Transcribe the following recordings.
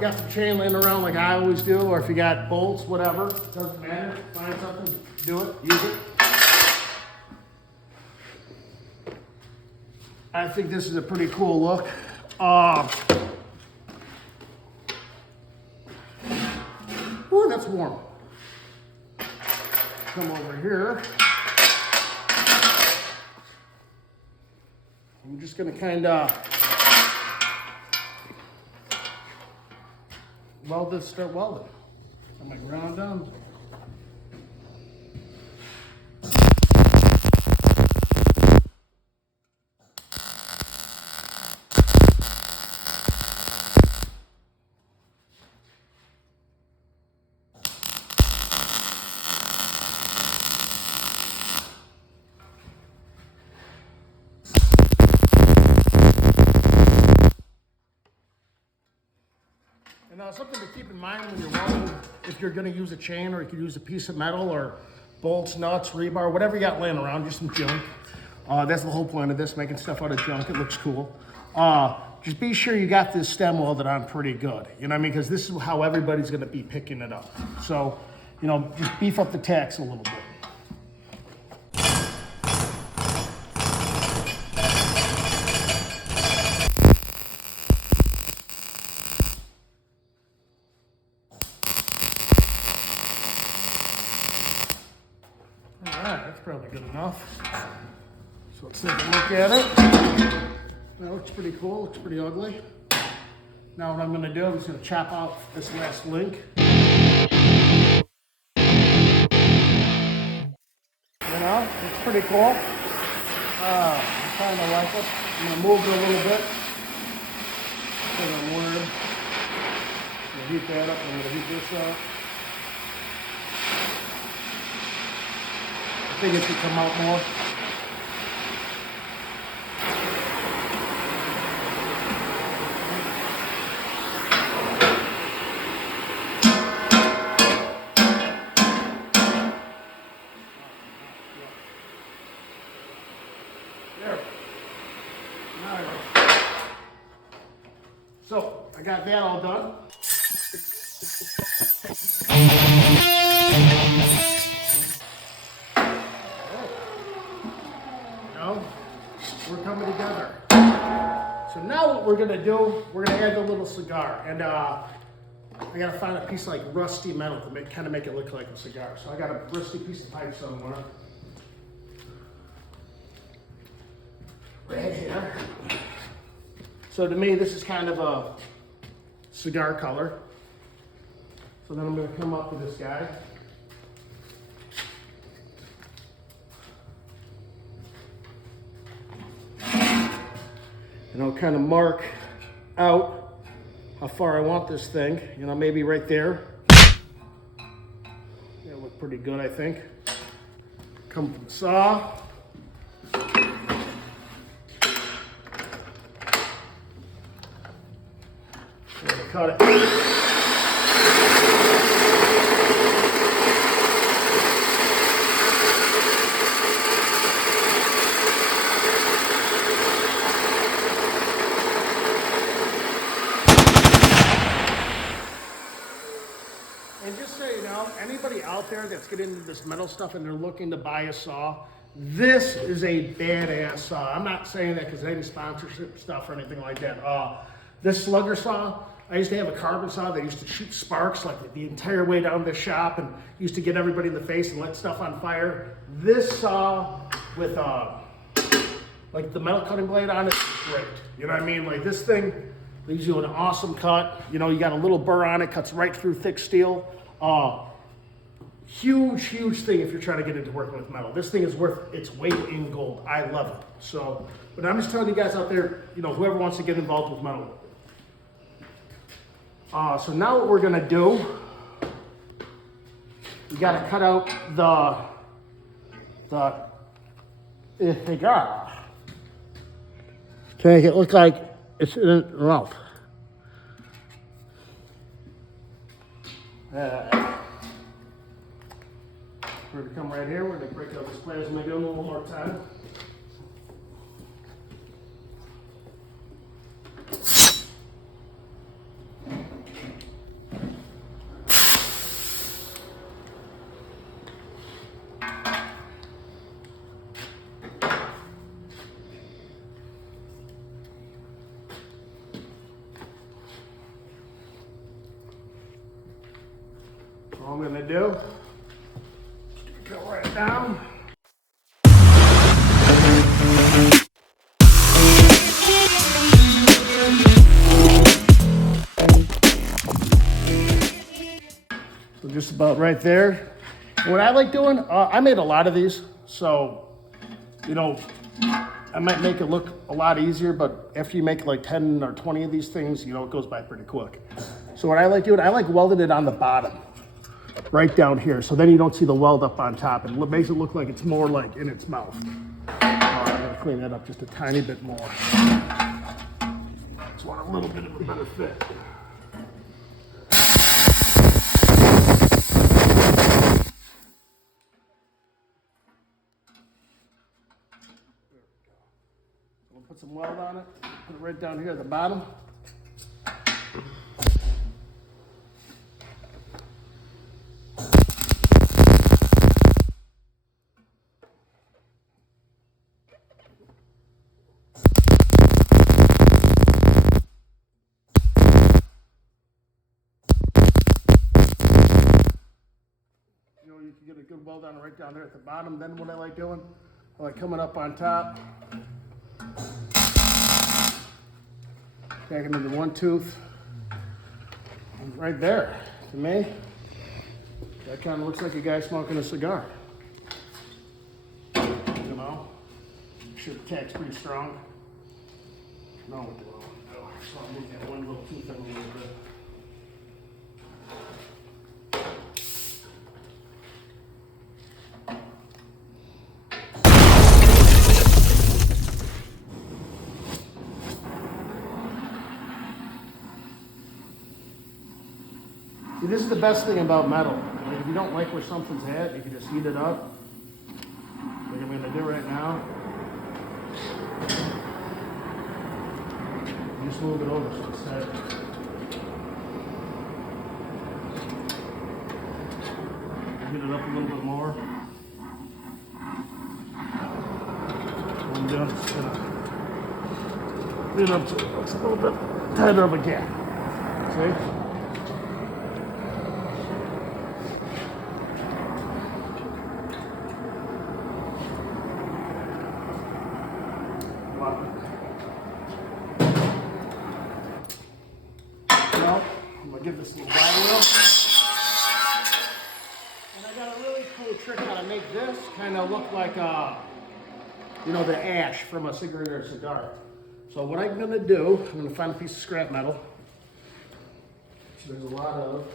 you got some chain laying around like I always do, or if you got bolts, whatever, it doesn't matter. Find something, do it, use it. I think this is a pretty cool look. Ooh, that's warm. Come over here. I'm just gonna kind of weld this, start welding. Got my ground done. And something to keep in mind when you're welding, if you're going to use a chain, or you could use a piece of metal or bolts, nuts, rebar, whatever you got laying around, just some junk. That's the whole point of this, making stuff out of junk. It looks cool. Just be sure you got this stem welded on pretty good. You know what I mean? Because this is how everybody's going to be picking it up. So, you know, just beef up the tacks a little bit. Alright, that's probably good enough. So let's take a look at it. That looks pretty cool, looks pretty ugly. Now what I'm going to do, I'm just going to chop out this last link. You know, it's pretty cool. I kind of like it. I'm going to move it a little bit. Because I'm worried. I'm going to heat that up, I'm going to heat this up. I think it should come out more. There. Now I go. So I got that all done. We're coming together. So now what we're gonna do, we're gonna add the little cigar. And I gotta find a piece of like rusty metal to kind of make it look like a cigar. So I got a rusty piece of pipe somewhere. Right here. So to me, this is kind of a cigar color. So then I'm gonna come up with this guy. And I'll kind of mark out how far I want this thing. You know, maybe right there. That'll look pretty good, I think. Come from the saw. Cut it. And just so you know, anybody out there that's getting into this metal stuff and they're looking to buy a saw, this is a badass saw. I'm not saying that because any sponsorship stuff or anything like that. This slugger saw, I used to have a carbon saw that used to shoot sparks like the entire way down the shop and used to get everybody in the face and let stuff on fire. This saw with like the metal cutting blade on it is great. You know what I mean? Like this thing leaves you an awesome cut. You know, you got a little burr on it, cuts right through thick steel. Huge thing if you're trying to get into working with metal. This thing is worth its weight in gold. I love it. So, but I'm just telling you guys out there, you know, whoever wants to get involved with metal. So now what we're gonna do, we gotta cut out the cigar to make it look like it's in the mouth. We're gonna come right here, we're gonna break out this plasma gun one more time. All I'm gonna do, go right down. So just about right there. And what I like doing, I made a lot of these, so, you know, I might make it look a lot easier, but after you make like 10 or 20 of these things, you know, it goes by pretty quick. So what I like doing, I like welding it on the bottom, right down here. So then you don't see the weld up on top. It makes it look like it's more like in its mouth. I'm gonna clean that up just a tiny bit more. Just want a little bit of a better fit. We'll put some weld on it, put it right down here at the bottom. You know, you can get a good weld on it right down there at the bottom. Then what I like doing, I like coming up on top, back into the one tooth, and right there. To me, that kind of looks like a guy smoking a cigar. You know, sure the tack's pretty strong. No, what do I want to do? So I'll move that one little tooth in a little bit. See, this is the best thing about metal. Like, if you don't like where something's at, you can just heat it up. Like I'm going to do right now. Just move it over to the side. Heat it up a little bit more. What I'm doing is going to heat it up so it looks a little bit tighter of a gap. See? I'm gonna give this a little wire wheel. And I got a really cool trick how to make this kind of look like, you know, the ash from a cigarette or a cigar. So what I'm gonna do, I'm gonna find a piece of scrap metal, which there's a lot of.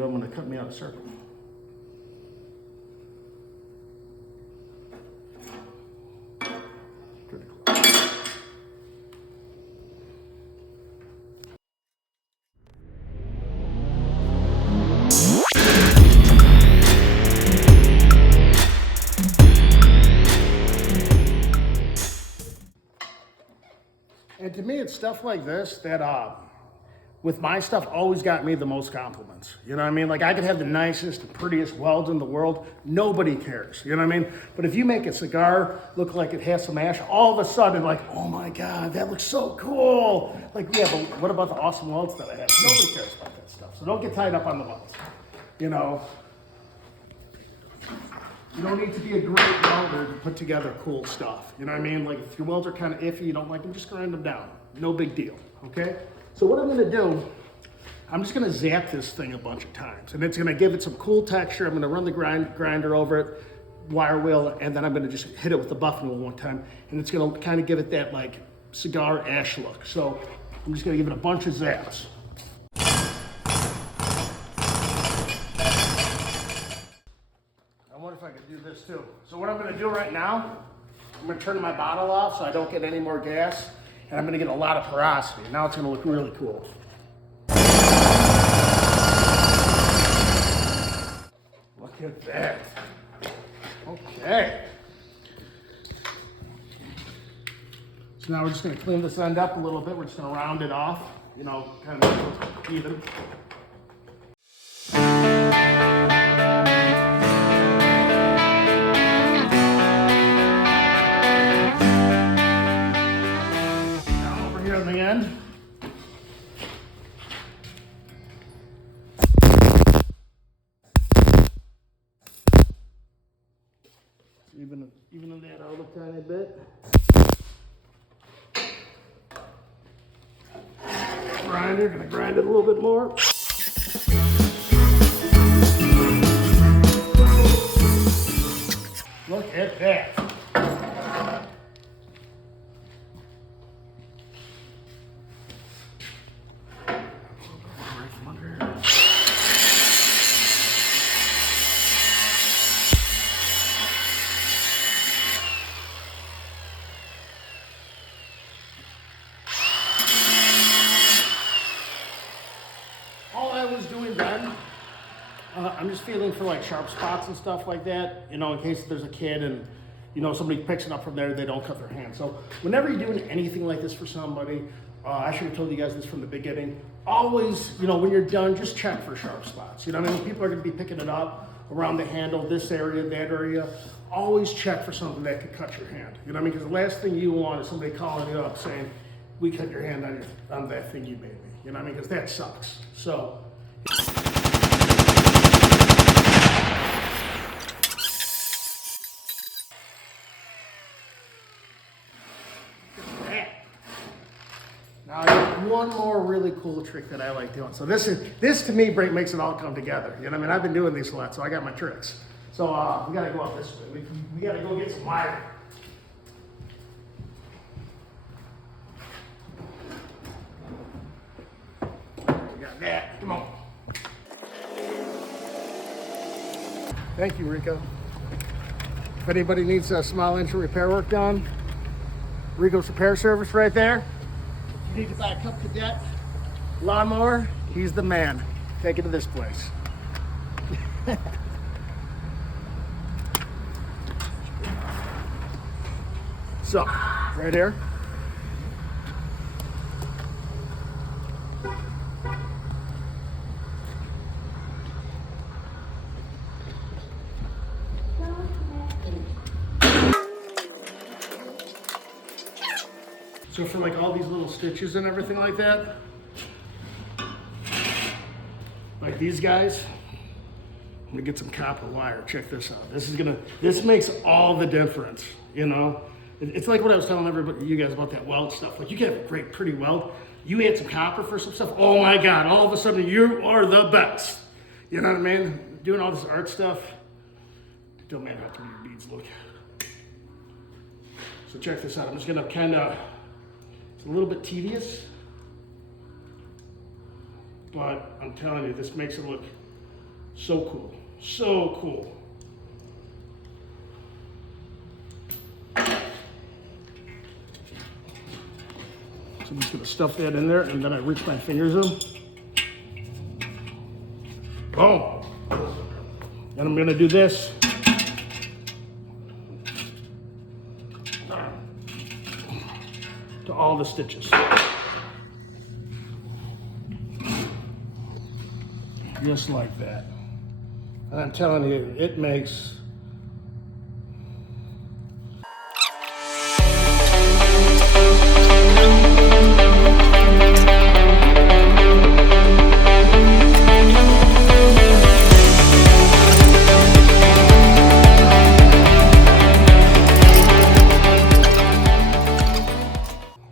I'm going to cut me out a circle. Pretty close. And to me, it's stuff like this that with my stuff always got me the most compliments. You know what I mean? Like I could have the nicest, the prettiest welds in the world. Nobody cares. You know what I mean? But if you make a cigar look like it has some ash, all of a sudden like, oh my God, that looks so cool. Like, yeah, but what about the awesome welds that I have? Nobody cares about that stuff. So don't get tied up on the welds. You know, you don't need to be a great welder to put together cool stuff. You know what I mean? Like if your welds are kind of iffy, you don't like them, just grind them down. No big deal, okay? So what I'm gonna do, I'm just gonna zap this thing a bunch of times and it's gonna give it some cool texture. I'm gonna run the grinder over it, wire wheel, and then I'm gonna just hit it with the buffing wheel one time and it's gonna kind of give it that like cigar ash look. So I'm just gonna give it a bunch of zaps. I wonder if I could do this too. So what I'm gonna do right now, I'm gonna turn my bottle off so I don't get any more gas. And I'm gonna get a lot of porosity. Now it's gonna look really cool. Look at that. Okay. So now we're just gonna clean this end up a little bit. We're just gonna round it off, you know, kind of even. Now over here on the end. Even that out a tiny bit. Grinder, gonna grind it a little bit more. Look at that. All I was doing then, I'm just feeling for like sharp spots and stuff like that, you know, in case there's a kid and, you know, somebody picks it up from there, they don't cut their hand. So whenever you're doing anything like this for somebody, I should have told you guys this from the beginning, always, you know, when you're done, just check for sharp spots. You know what I mean? People are gonna be picking it up around the handle, this area, that area. Always check for something that could cut your hand. You know what I mean? Because the last thing you want is somebody calling you up saying, we cut your hand on that thing you made me. You know what I mean? Because that sucks. So. Now I got one more really cool trick that I like doing. So this to me makes it all come together. You know what I mean? I've been doing these a lot, so I got my tricks. So we gotta go out this way. We gotta go get some wire. We got that. Come on. Thank you, Rico. If anybody needs a small engine repair work done, Rico's repair service right there. If you need to buy a Cup Cadet lawnmower, he's the man. Take it to this place. So, right here. So for like all these little stitches and everything like that, like these guys, I'm gonna get some copper wire. Check this out. This makes all the difference, you know? It's like what I was telling everybody, you guys about that weld stuff. Like you can have a great, pretty weld. You add some copper for some stuff. Oh my God, all of a sudden you are the best. You know what I mean? Doing all this art stuff, don't matter how pretty your beads look. So check this out. I'm just gonna it's a little bit tedious, but I'm telling you, this makes it look so cool, so cool. So I'm just gonna stuff that in there, and then I reach my fingers in. Boom. Then I'm gonna do this. To all the stitches. Just like that. And I'm telling you, it makes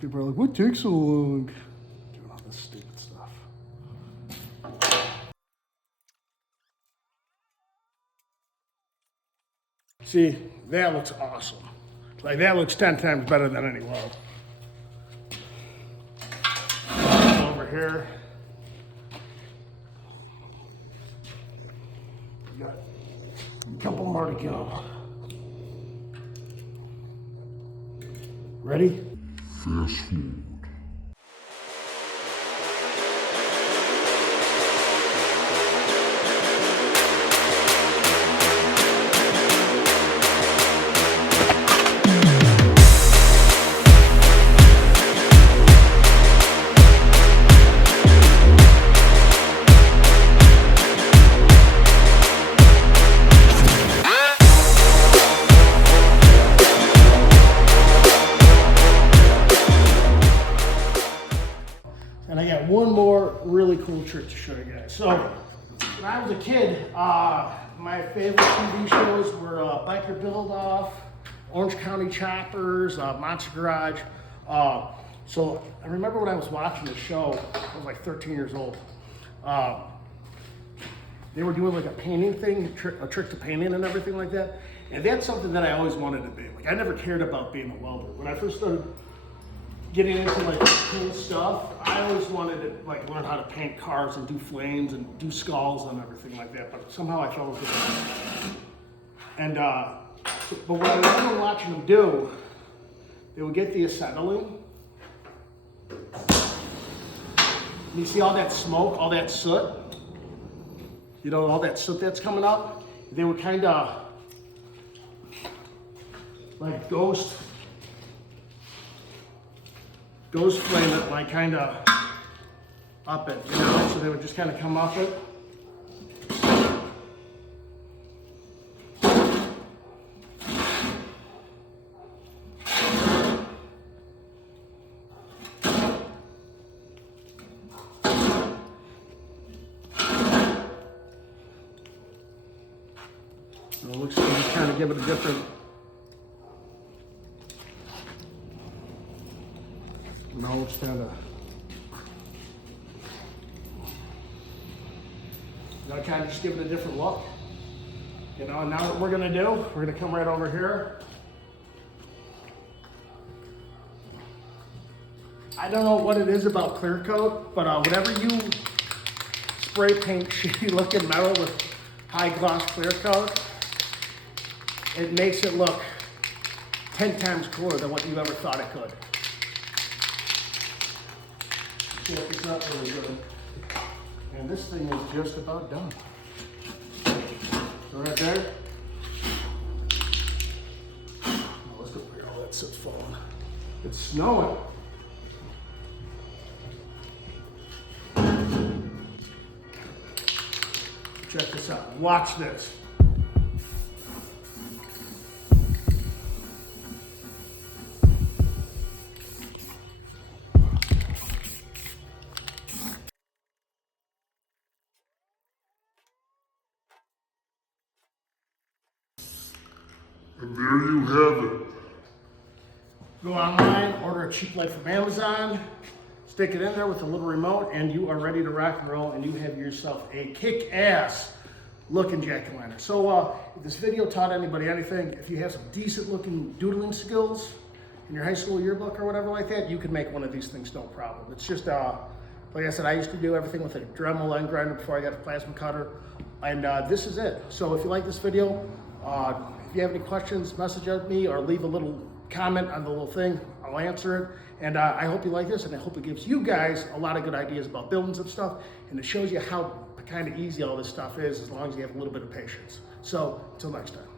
people are like, what takes so long? Doing all this stupid stuff. See, that looks awesome. Like that looks 10 times better than any weld. Over here. We got a couple more to go. Ready? Fast forward. cool trick to show you guys. So when I was a kid, my favorite TV shows were Biker Build Off, Orange County Choppers, Monster Garage. So I remember when I was watching the show, I was like 13 years old. They were doing like a painting thing, a trick to painting and everything like that. And that's something that I always wanted to be. Like, I never cared about being a welder. When I first started getting into like cool stuff, I always wanted to like learn how to paint cars and do flames and do skulls and everything like that. But somehow I fell into it. And but what I remember watching them do, they would get the acetylene. And you see all that smoke, all that soot? You know, all that soot that's coming up? They would kind of like ghost flame it, like kind of up it, you know? So they would just kind of come up it. So it looks like just kind of give it a different. Now it's kind of. Gotta kind of just give it a different look. You know, and now what we're gonna do, we're gonna come right over here. I don't know what it is about clear coat, but whenever you spray paint shitty looking metal with high gloss clear coat, it makes it look 10 times cooler than what you ever thought it could. See if it's not really good. And this thing is just about done. So right there. Oh, let's go where all that soot's falling. It's snowing. Check this out. Watch this. And there you have it. Go online, order a cheap light from Amazon, stick it in there with a little remote, and you are ready to rock and roll, and you have yourself a kick-ass looking jack-o'-lantern. So if this video taught anybody anything, if you have some decent looking doodling skills in your high school yearbook or whatever like that, you can make one of these things no problem. It's just, like I said, I used to do everything with a Dremel end grinder before I got a plasma cutter, and this is it. So if you like this video, if you have any questions, message me or leave a little comment on the little thing. I'll answer it. And I hope you like this, and I hope it gives you guys a lot of good ideas about building some stuff, and it shows you how kind of easy all this stuff is as long as you have a little bit of patience. So until next time.